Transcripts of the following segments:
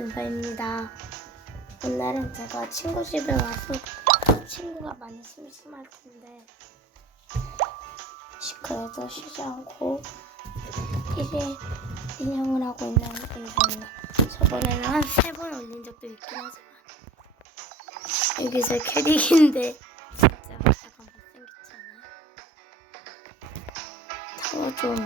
은서입니다. 오늘은 제가 친구 집에 와서 친구가 많이 심심할 텐데 쉬- 그래도 쉬지 않고 일일 인형을 하고 있는 은서입니다. 저번에는 한 세 번 올린 적도 있긴 하지만 여기 제 캐릭인데 진짜 약간 못생겼지 않아요? 타워 좀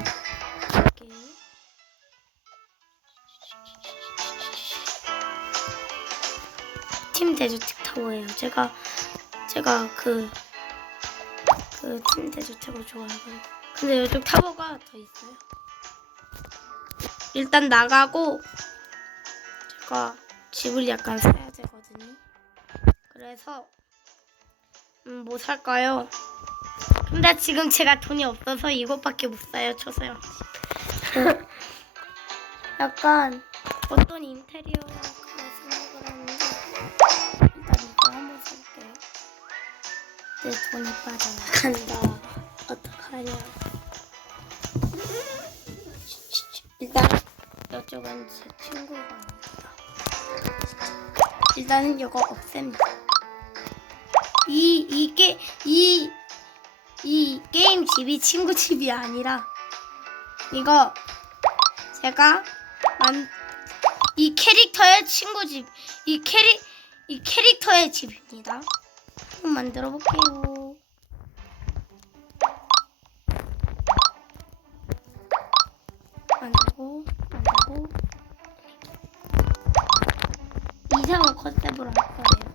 대저택 타워예요. 제가 제가 그그팀 대저택을 좋아하거든요. 근데 이쪽 타워가 더 있어요. 일단 나가고 제가 집을 약간 사야 되거든요. 그래서 음, 뭐 살까요? 근데 지금 제가 돈이 없어서 이것밖에 못 사요, 초소형. 약간 어떤 인테리어 내 돈이 빠져나간다. 어떡하냐. 일단 이쪽은 제 친구가 아니다. 일단은 이거 없앱니다. 이 이 게 이 이 게임 집이 친구 집이 아니라 이거 제가 만 이 캐릭터의 친구 집, 이 캐릭 이 캐릭터의 집입니다. 한번 만들어 볼게요. 만들고 만들고 이상한 컨셉으로 할 거예요.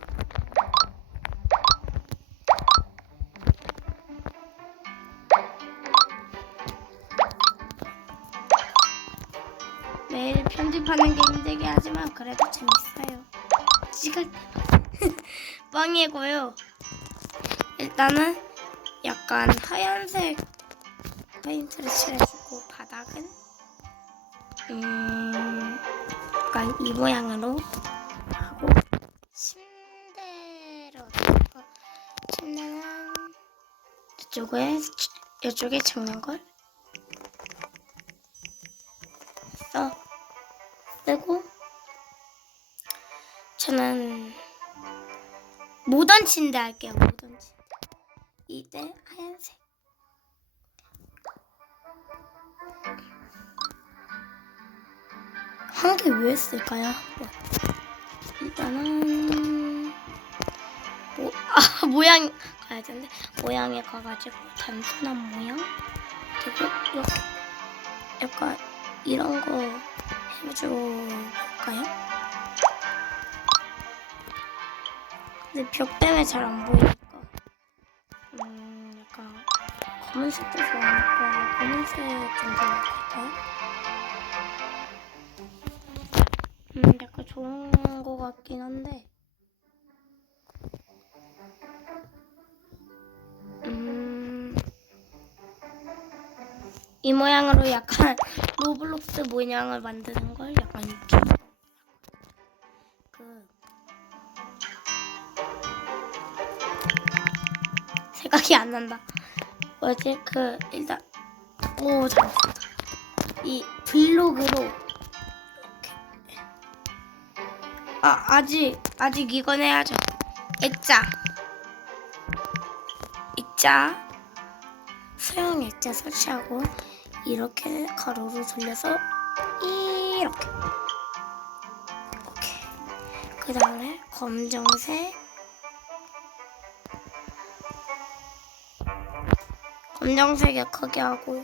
매일 편집하는 게 힘들게 하지만 그래도 재밌어요. 시간 뻥이고요. 일단은 약간 하얀색 페인트를 칠해주고 바닥은 음 약간 이 모양으로 하고 침대를 어떨까? 침대는 이쪽에 이쪽에 장난걸 써 쓰고 저는 모던 침대 할게요. 모던 침대. 이때 하얀색. 한 개왜 쓸까요? 뭐. 일단은 뭐, 아 모양 가야 되는데 모양에 가가지고 단순한 모양 그리고 이렇게 약간 이런 거 해줘볼까요? 근데 벽 때문에 잘 안 보이니까 검은색도 좋아하니까 검은색 정도 할까요? 음 약간 좋은 거 같긴 한데 음, 이 모양으로 약간 로블록스 모양을 만드는 걸 약간 이렇게 그 생각이 안 난다. 뭐지? 그 일단 오 잘했어. 이 블록으로 이렇게 아 아직 아직 이건 해야죠. 액자 액자 수영 액자 설치하고 이렇게 가로로 돌려서 이렇게 오케이 그 다음에 검정색 검정색에 크게 하고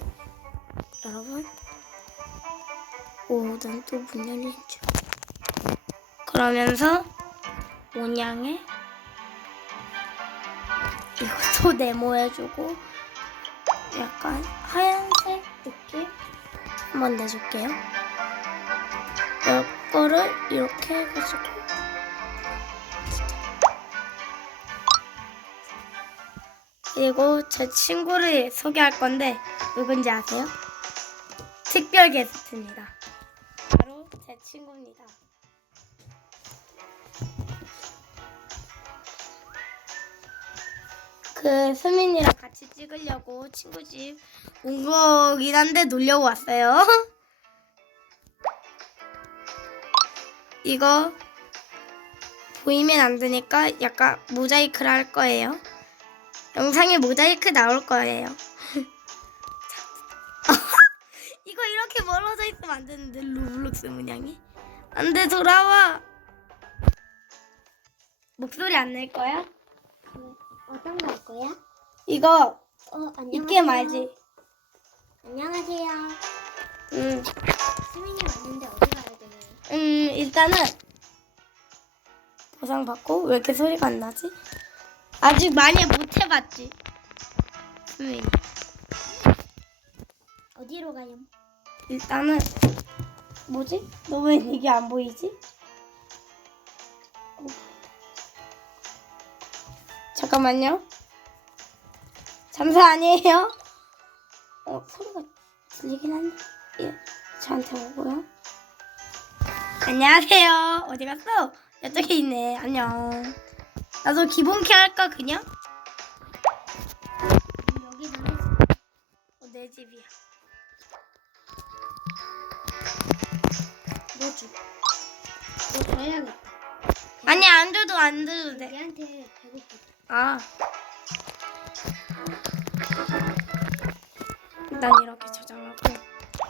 여러분 오 난 또 문 열린 줄 그러면서 모양에 이것도 네모해주고 약간 하얀색 느낌 한번 내줄게요. 이거를 이렇게 해가지고 그리고 제 친구를 소개할 건데 누군지 아세요? 특별 게스트입니다. 바로 제 친구입니다. 그 수민이랑 같이 찍으려고 친구 집 온 거긴 한데 놀려고 왔어요. 이거 보이면 안 되니까 약간 모자이크를 할 거예요. 영상에 모자이크 나올 거예요. 이거 이렇게 멀어져 있으면 안 되는데 로블록스 문양이 안돼 돌아와 목소리 안 낼 거야? 어떤 거 할 거야? 이거 어, 안녕하세요. 있게 말지. 안녕하세요. 음, 수민이 왔는데 어디 가야 되나요? 음 일단은 보상 받고 왜 이렇게 소리가 안 나지? 아직 많이 못 해봤지. 수민이. 어디로 가요? 일단은 뭐지? 너 왜 이게 안 보이지? 어. 잠깐만요. 잠수 아니에요? 어 소리가 들리긴 한데 예 저한테 오고요. 안녕하세요. 어디 갔어? 이쪽에 있네. 안녕. 나도 기본키 할까 그냥? 여기 어, 내 집이야. 너 줘. 너 줘야겠다. 아니 안 줘도 안 줘도 돼. 얘한테 배고프다. 아. 일단 이렇게 저장하고.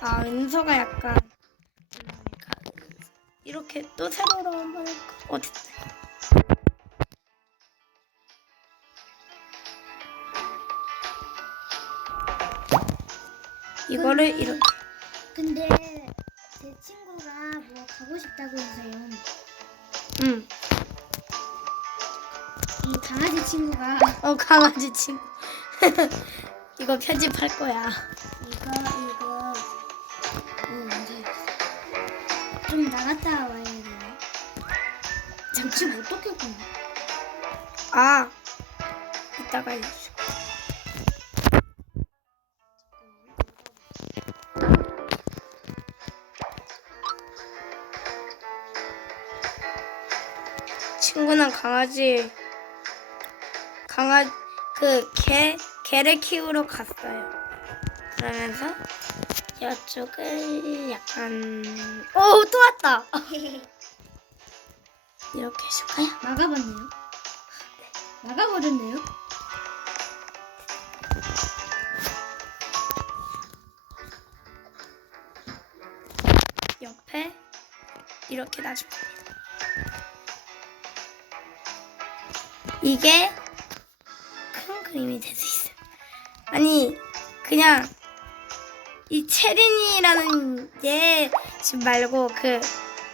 아, 은서가 약간. 이렇게 또 한번 할까? 어딨다. 이거를 이렇게. 근데 제 친구가 뭐 가고 싶다고 해서요. 응. 이 강아지 친구가 어, 강아지 친구. 이거 편집할 거야. 이거 이거 어 맞아. 좀 나갔다 와야 되나? 잠시 어떻게 보냐? 아. 이따가 친구는 강아지 강아 그 개 개를 키우러 갔어요. 그러면서 이쪽을 약간 오 또 왔다. 이렇게 해줄까요? 막아봤네요. 막아버렸네요. 옆에 이렇게 놔줄 겁니다. 이게 큰 그림이 될 수 있어요. 아니 그냥 이 체린이라는 얘 집 말고 그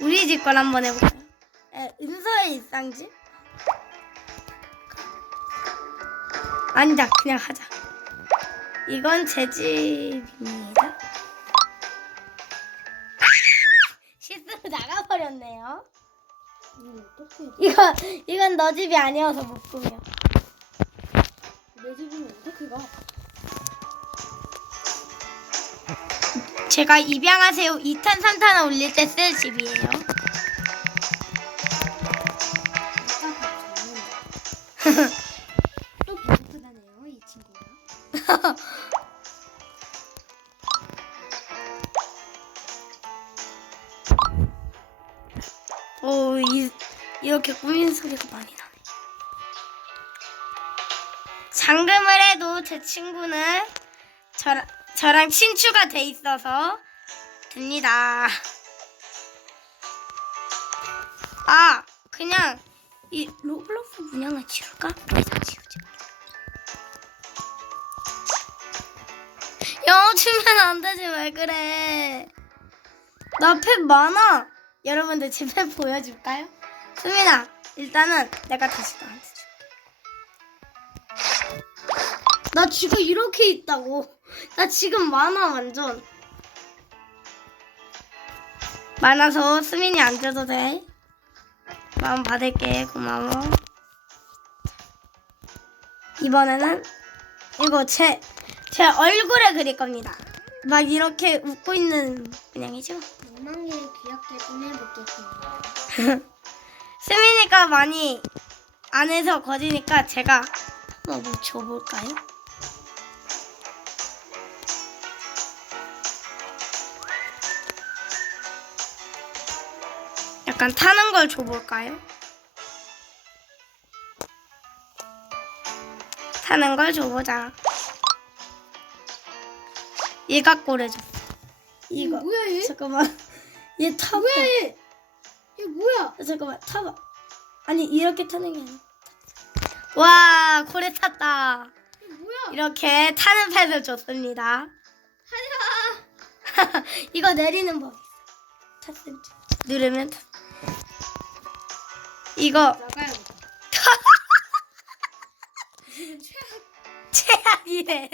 우리 집 걸 한번 해볼까요? 에, 은서의 일상집? 아니다 그냥 하자. 이건 제 집입니다. 이거 이건 너 집이 아니어서 못 꾸며. 내 집이면 어떻게 가? 제가 입양하세요 2탄 3탄을 올릴 때 쓸 집이에요. 또 배고프다네요 이 친구가. 이렇게 꾸민 소리가 많이 나네. 잠금을 해도 제 친구는 저랑, 저랑 친추가 돼 있어서 됩니다. 아, 그냥 이 로블록스 문양을 지울까? 그래서 지우지. 영어 주면 안 되지 왜 그래? 나펫 많아. 여러분들 제펫 보여줄까요? 수민아, 일단은 내가 다시 너한테 줄게. 나 지금 이렇게 있다고. 나 지금 많아 완전. 많아서 수민이 안 줘도 돼. 마음 받을게 고마워. 이번에는 이거 제 제 얼굴에 그릴 겁니다. 막 이렇게 웃고 있는 문양이죠? 멍멍이를 귀엽게 꾸며보겠습니다. 수민이가 많이 안 해서 거지니까 제가 한번 뭐 줘볼까요? 약간 타는 걸 줘볼까요? 타는 걸 줘보자. 얘가 꼬레졌어. 이거. 뭐야 얘? 잠깐만. 얘 타봐. 뭐야 얘? 얘 뭐야? 잠깐만 타봐. 아니 이렇게 타는 게 아니야. 와 고래 탔다. 얘 뭐야? 이렇게 타는 패를 줬습니다. 하지마. 이거 내리는 법. 탔음 누르면 타. 이거. 최악이래.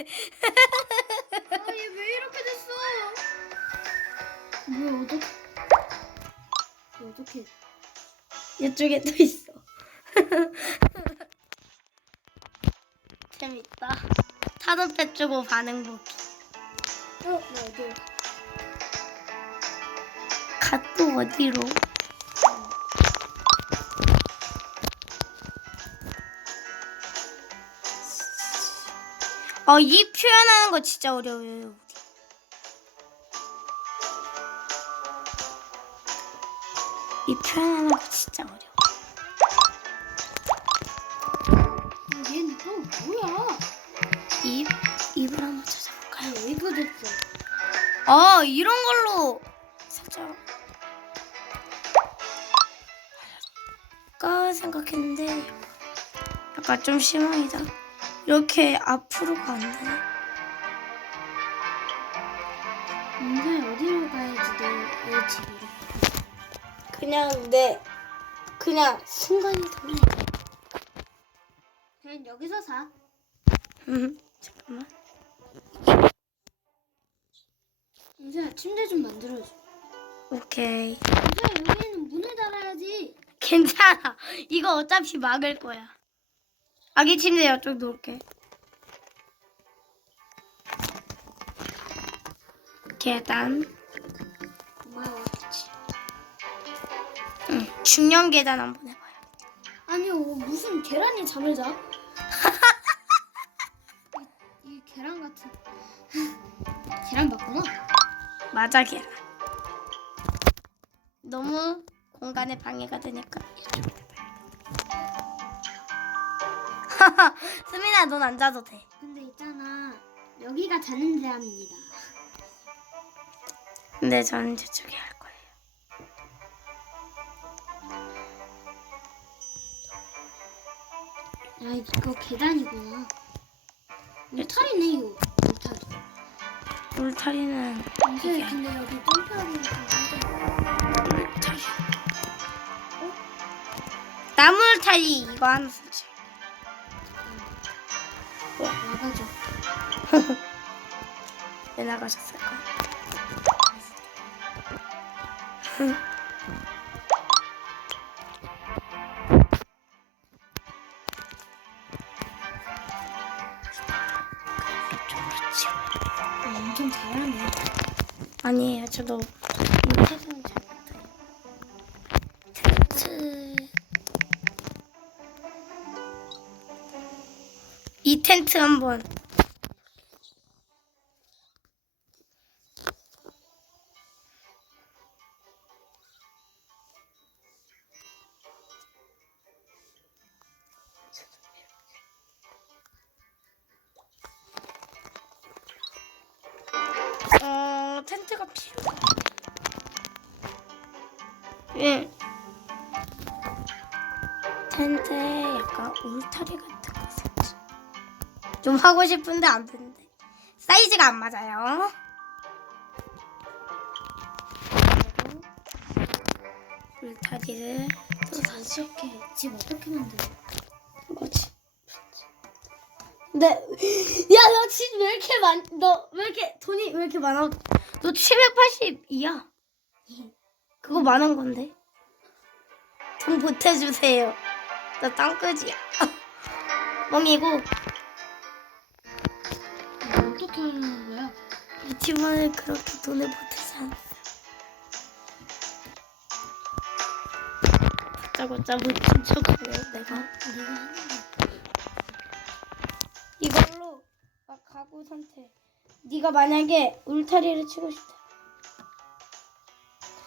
아얘 왜 이렇게 됐어? 뭐야 어떡? 얘 어떡해? 이쪽에 또 있어. 재밌다. 타는 패 주고 반응 보기. 어, 나 어디? 갓도 어디로? 어, 이 표현하는 거 진짜 어려워요. 이 표현하는 거 진짜 어려워. 아, 얘는 또 뭐야? 입, 입을 한번 찾아볼까요? 아, 이거 됐어. 어, 이런 걸로 살짝 할까 생각했는데 약간 좀 실망이다. 이렇게 앞으로가 안 되네. 인사에 어디로 가야지 내내 집으로? 그냥 내 그냥 순간이동해. 그냥 여기서 사. 음, 잠깐만. 인사야 침대 좀 만들어줘. 오케이. 인사야 여기에는 문을 달아야지. 괜찮아. 이거 어차피 막을 거야. 아기 침대 이쪽 놓을게. 계단. 중년 계단 한번 해봐요. 아니요 무슨 계란이 잠을 자? 이, 이 계란 같은. 계란 맞구나. 맞아 계란. 너무 공간에 방해가 되니까 이쪽으로 해봐요. 수민아 넌 안 자도 돼. 근데 있잖아 여기가 자는 데랍니다. 근데 저는 저쪽에 할 야 이거 계단이구나. 울타리네 이거. 울타리. 울타리는 인사야 근데 여기 점프하기가 좀 울타리. 나무 울타리 이거 하나 쓰지. 나가죠. 왜 나가셨을까? 저도 이 세상 잘 못해요. 이 텐트 한번. 하고 싶은데 안 되는데. 사이즈가 안 맞아요. 울타리를 또 사지. 어떻게 집 어떻게 만들어? 뭐지? 근데 야너 집 왜 이렇게 많? 너 왜 이렇게 돈이 왜 이렇게 많아? 너 782야. 그거 많은 건데. 돈 보태주세요. 나 땅끄지야. 멍이고 이 집안에 그렇게 돈을 보태지 않았어. 다짜고짜 못친 척하네 내가. 네가 하는 거. 이걸로 막 가구 선택. 네가 만약에 울타리를 치고 싶다.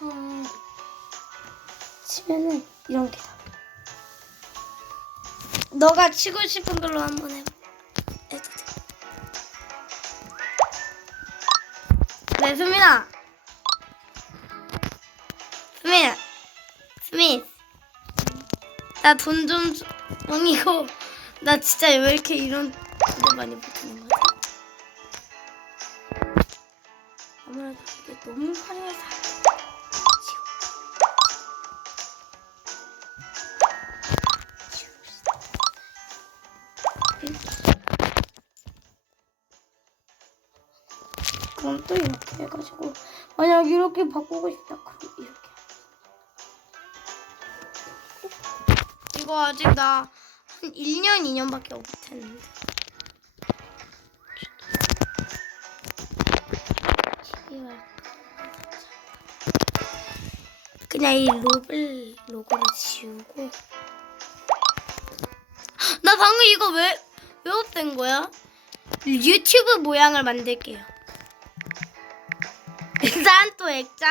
아, 치면은 이런 게 나와. 너가 치고 싶은 걸로 한번 해봐. 네, 수민아. 수민. 수민. 나 돈좀 뻥이고 나 진짜 왜 이렇게 이런 데 많이 못하는 거지? 아무래도 이게 너무 화려해서. 그럼 또 이렇게 해가지고 만약 이렇게 바꾸고 싶다 그럼 이렇게 이거 아직 나 한 1년 2년밖에 못했는데 그냥 이 로블 로고를 지우고 나 방금 이거 왜 왜 없앤 거야? 유튜브 모양을 만들게요. 또 액자.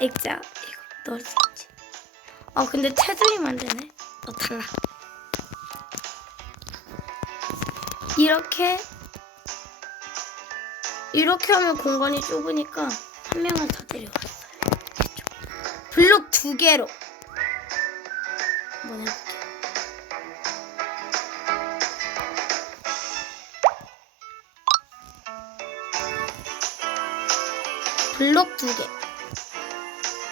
액자 이거 넣을 수 있지. 아 근데 테두리만 안 되네. 어 달라. 이렇게 이렇게 하면 공간이 좁으니까 한 명을 더 데려왔어요. 블록 두 개로 해볼게요. 블록 두 개.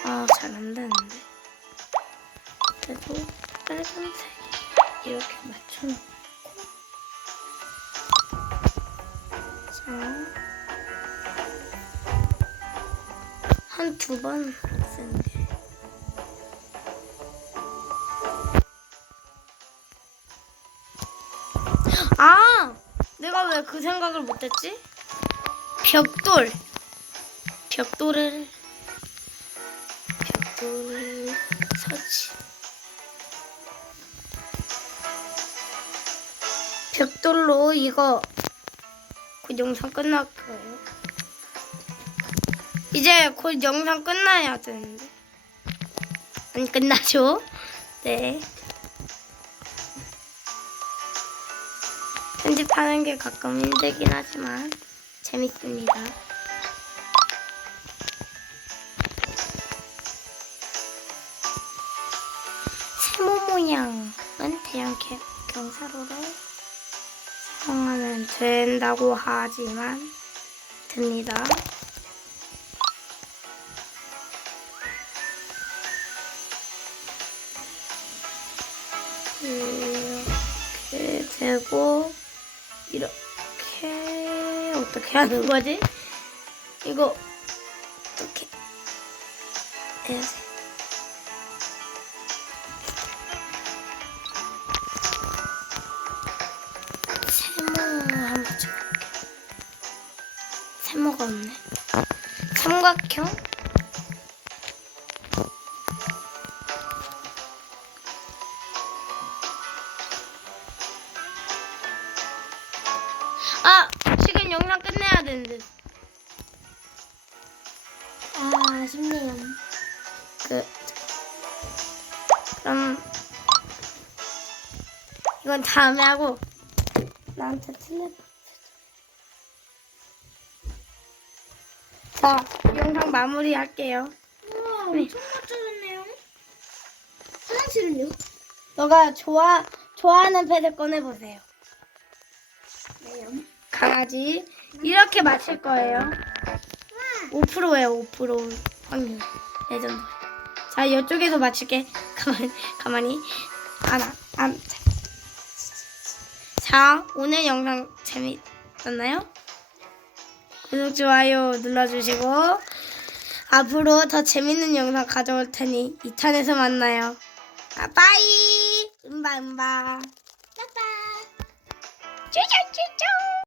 아, 잘 안 되는데. 그래도 빨간색 이렇게 맞춰놓고. 자. 한 두번 쓰는 게. 아! 내가 왜 그 생각을 못했지? 벽돌. 벽돌을 벽돌 설치. 벽돌로 이거 곧 영상 끝날 거예요. 이제 곧 영상 끝나야 되는데 안 끝나죠? 네. 편집하는 게 가끔 힘들긴 하지만 재밌습니다. 모 모양은 대형 개- 경사로를 사용하면 된다고 하지만 됩니다. 이렇게 되고 이렇게 어떻게 하는 거지? 이거 어떻게 해야 돼? 세모가 없네. 삼각형? 아, 지금 영상 끝내야 되는데. 아, 아쉽네요. 그, 그럼, 이건 다음에 하고, 나한테 틀려봐. 자, 영상 마무리 할게요. 우와, 엄청 맞춰졌네요. 화장실은요? 너가 좋아, 좋아하는 패드 꺼내보세요. 네요. 강아지. 이렇게 맞출 거예요. 5%예요, 5% 확률. 레전드. 자, 이쪽에서 맞출게. 가만, 가만히. 하나, 안. 자. 자, 오늘 영상 재밌었나요? 구독, 좋아요 눌러주시고, 앞으로 더 재밌는 영상 가져올 테니 2탄에서 만나요. 아, 빠이! 음바, 음바. 빠빠. 쭈쭈쭈쭈!